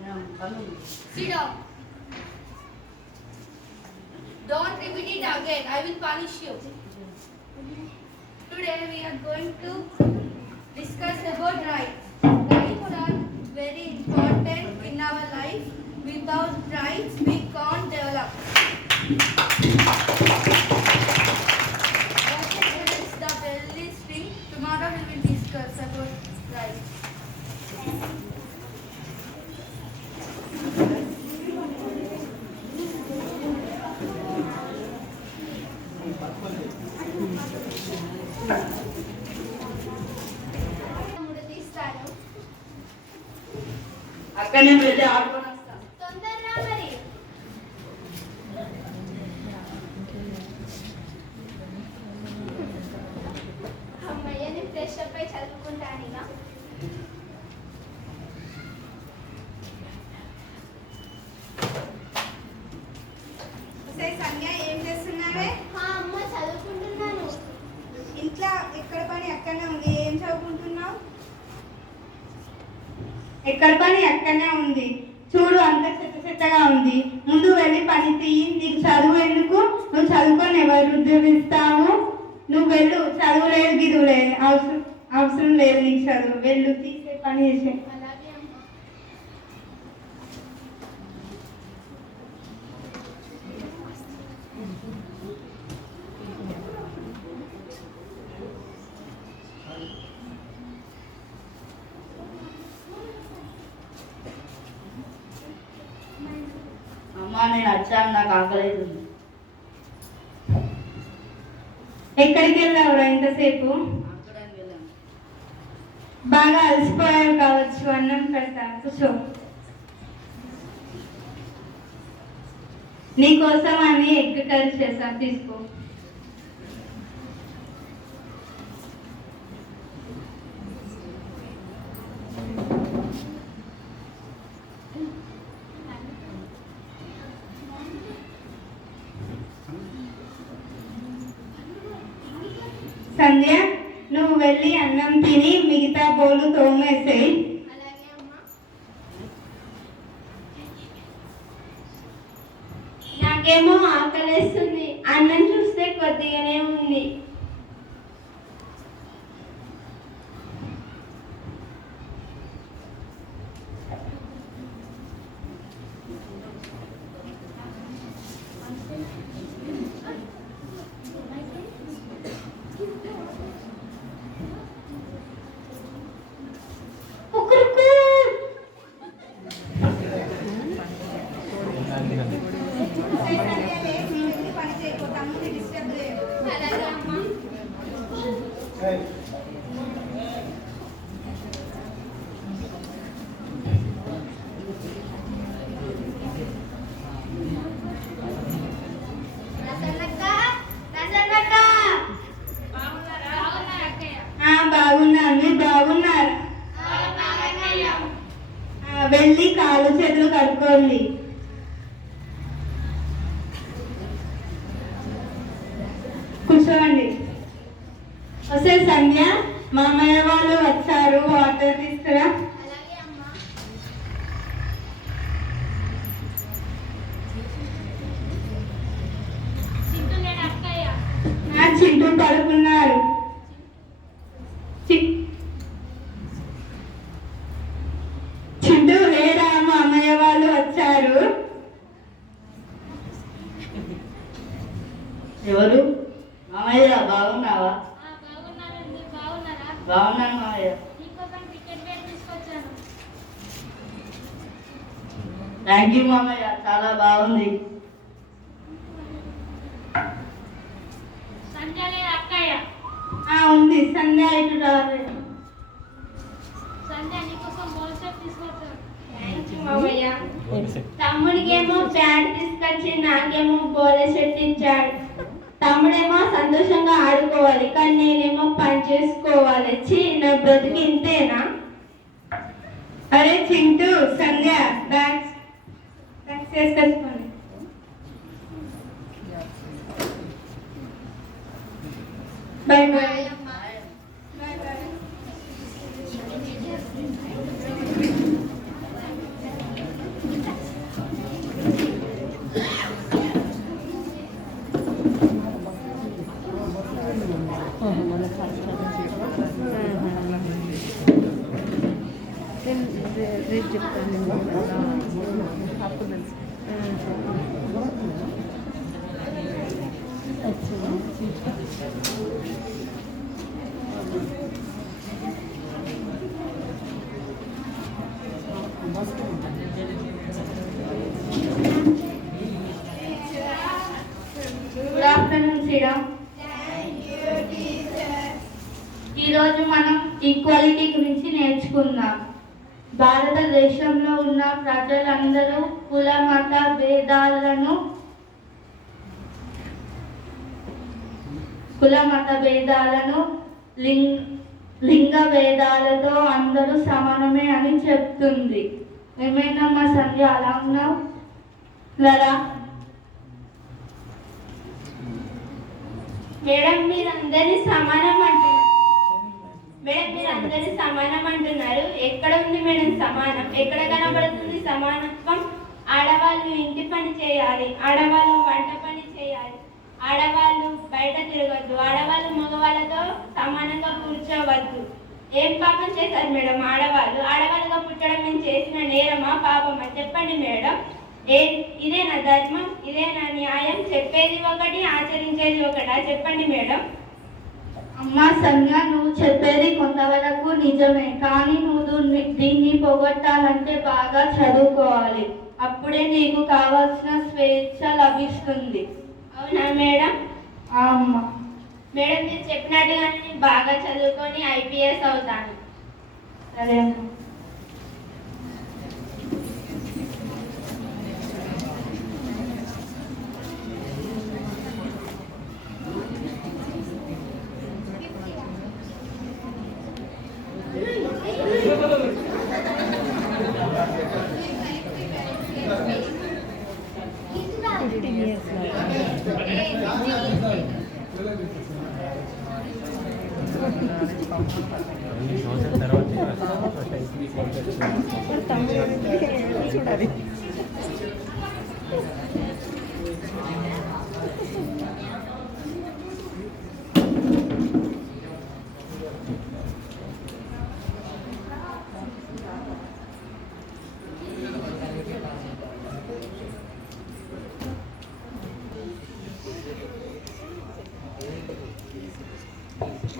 Sit down. Don't repeat it again. I will punish you. Today we are going to discuss about rights. Rights are very important in our life. Without rights, we can't develop. Okay, it's the bell is ring. Tomorrow we will discuss about rights. అక్కనే వెళ్ళి ఆడుకొని వస్తాను. తొందరగా మరి. అమ్మయ్య నేను fresh up అయి చదువుకుంటాను ఇక. సంధ్య ఏం చేస్తున్నావే? అమ్మ చదువుకుంటున్నాను. ఇంట్లో ఎక్కడ పని అక్కడనే ఉంది. ఏం చదువుకుంటున్నావు? ఎక్కడ పని అక్కడనే ఉంది. చూడు అంత చెత్త చెత్తగా ఉంది. ముందు వెళ్ళి పని తీయి. నీకు చదువు ఎందుకు? నువ్వు చదువుకొని ఎవరు ఉద్యోగిస్తావు? నువ్వు వెళ్ళు. చదువు లేదు గిదువు లేదు, అవసరం లేదు నీకు చదువు. వెళ్ళు, తీసే పని చేసే. అలాగే అమ్మ. అమ్మా నేను వచ్చాను, నాకు ఆకలేదు. ఎక్కడికి వెళ్ళావురా ఇంతసేపు? అక్కడానికి వెళ్ళాను. బాగా అలసిపోయావు కావచ్చు. అన్నం పెడతా, కూర్చో. నీకోసం అని ఎగ్ కర్రీ చేసా, తీసుకో. సంధ్య, నువ్వు వెళ్ళి అన్నం తిని మిగతా బోలు తోమేసేయి. అలాగే అమ్మ. నాకేమో ఆకలేస్తుంది. అన్నం చూస్తే కొద్దిగానే ఉంది. అలాగే అమ్మ. రసన్నక్క, రసన్నక్క. బాగున్నారా? బాగున్నారు అక్కయ్య. బాగున్నాను. మీరు బాగున్నారా? వెళ్ళి కాళ్ళు చేతులు కడుక్కోండి. కూర్చోండి. వస్తే సంధ్య, మామయ్య వాళ్ళు వచ్చారు, వాటర్ తీసుకురా. అలాగే అమ్మ. చింటూ లేడు అక్కయ్య. చింటూ పడుకున్నారు. చింటూ లేడా? మామయ్య వాళ్ళు వచ్చారు. ఎవరు? మామయ్య బాగున్నావా? బాగున్నారండి. బాగున్నారా? బాగున్నాను మామయ్య. నీకోసం టికెట్ వేసి తీసుకొచ్చాను. థ్యాంక్ యూ మామయ్య, చాలా బాగుంది. సంధ్య లేదా అక్కయ్య? ఉంది. సంధ్య ఇటు రాలేదు. సంధ్య నీకోసం బోల్సేపు తీసుకొచ్చాను. మామయ్య తమ్ముడికేమో ప్యాంట్ తీసుకొచ్చి నాకేమో బోలే సెట్ ఇచ్చాడు. తమ్ముడేమో సంతోషంగా ఆడుకోవాలి, కానీ నేనేమో పని చేసుకోవాలి. నా బ్రతికి ఇంతేనా? అరే చింటూ, సంధ్య బ్యాగ్స్ వేసుకొచ్చుకోండి. Bye bye. Good afternoon Sriram. ఈరోజు మనం ఈక్వాలిటీ గురించి నేర్చుకుందాం. భారతదేశంలో ఉన్న ప్రజలందరూ కుల మత భేదాలను లింగ భేదాలతో అందరూ సమానమే అని చెప్తుంది. ఏమైనా సంధ్య అలా ఉన్నావు లరా? మేడం మీరందరినీ సమానం అంటున్నారు. ఎక్కడ ఉంది మేడం సమానం? ఎక్కడ కనబడుతుంది సమానత్వం? ఆడవాళ్ళు ఇంటి పని చేయాలి, ఆడవాళ్ళు వంట పని చేయాలి, ఆడవాళ్ళు బయట తిరగద్దు, ఆడవాళ్ళు మగవాళ్ళతో సమానంగా కూర్చోవద్దు. ఏం పాపం చేశారు మేడం ఆడవాళ్ళు? ఆడవాళ్ళుగా పుట్టడం మేము చేసిన నేరమా పాపమా చెప్పండి మేడం. ఇదేనా ధర్మం? ఇదేనా న్యాయం? చెప్పేది ఒకటి, ఆచరించేది ఒకటా? చెప్పండి మేడం. అమ్మా సంధ్య, నువ్వు చెప్పేది కొంతవరకు నిజమే, కానీ నువ్వు దీన్ని పోగొట్టాలంటే బాగా చదువుకోవాలి. అప్పుడే నీకు కావాల్సిన స్వేచ్ఛ లభిస్తుంది. అవునా మేడం? అమ్మా మేడం మీరు చెప్పినట్టుగానే నేను బాగా చదువుకొని IPS అవుతాను. సరే అమ్మా.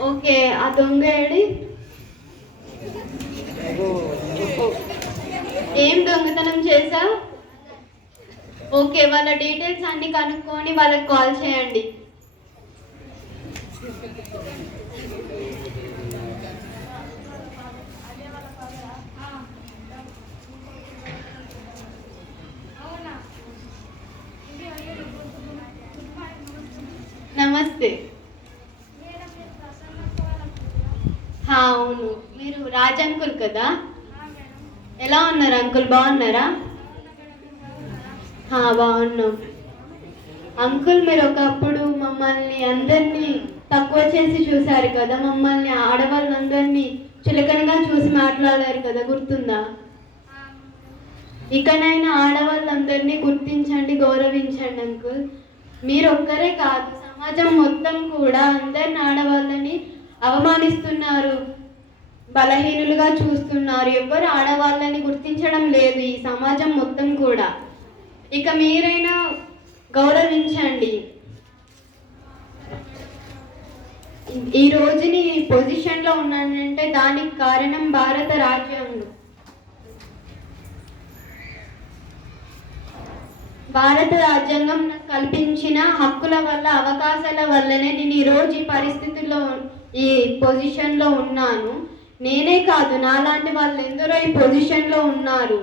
ఓకే, ఆ దొంగ ఏడి? ఏం దొంగతనం చేశావు? ఓకే, వాళ్ళ డీటెయిల్స్ అన్ని కనుక్కొని వాళ్ళకి కాల్ చేయండి. నమస్తే. అవును, మీరు రాజ్ అంకుల్ కదా? ఎలా ఉన్నారు అంకుల్, బాగున్నారా? బాగున్నాం అంకుల్. మీరు ఒకప్పుడు మమ్మల్ని అందరినీ తక్కువ చేసి చూశారు కదా, మమ్మల్ని ఆడవాళ్ళందరినీ చులకనగా చూసి మాట్లాడారు కదా, గుర్తుందా? ఇకనైనా ఆడవాళ్ళందరినీ గుర్తించండి, గౌరవించండి అంకుల్. మీరు ఒక్కరే కాదు, సమాజం మొత్తం కూడా అందరిని ఆడవాళ్ళని అవమానిస్తున్నారు, బలహీనులుగా చూస్తున్నారు. ఎవరు ఆడవాళ్ళని గుర్తించడం లేదు ఈ సమాజం మొత్తం కూడా. ఇక మీరైనా గౌరవించండి. ఈ రోజుని పొజిషన్లో ఉన్నానంటే దానికి కారణం భారత రాజ్యాంగం. భారత రాజ్యాంగం నాకు కల్పించిన హక్కుల వల్ల, అవకాశాల వల్లనే నేను ఈరోజు ఈ పరిస్థితుల్లో, ఈ పొజిషన్లో ఉన్నాను. నేనే కాదు, నాలాంటి వాళ్ళు ఎందరో ఈ పొజిషన్లో ఉన్నారు.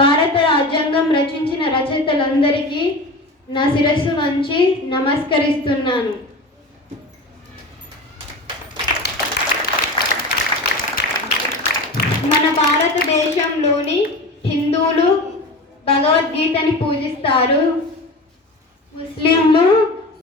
భారత రాజ్యాంగం రచించిన రచయితలందరికీ నా శిరస్సు వంచి నమస్కరిస్తున్నాను. మన భారతదేశంలోని హిందువులు భగవద్గీతని పూజిస్తారు,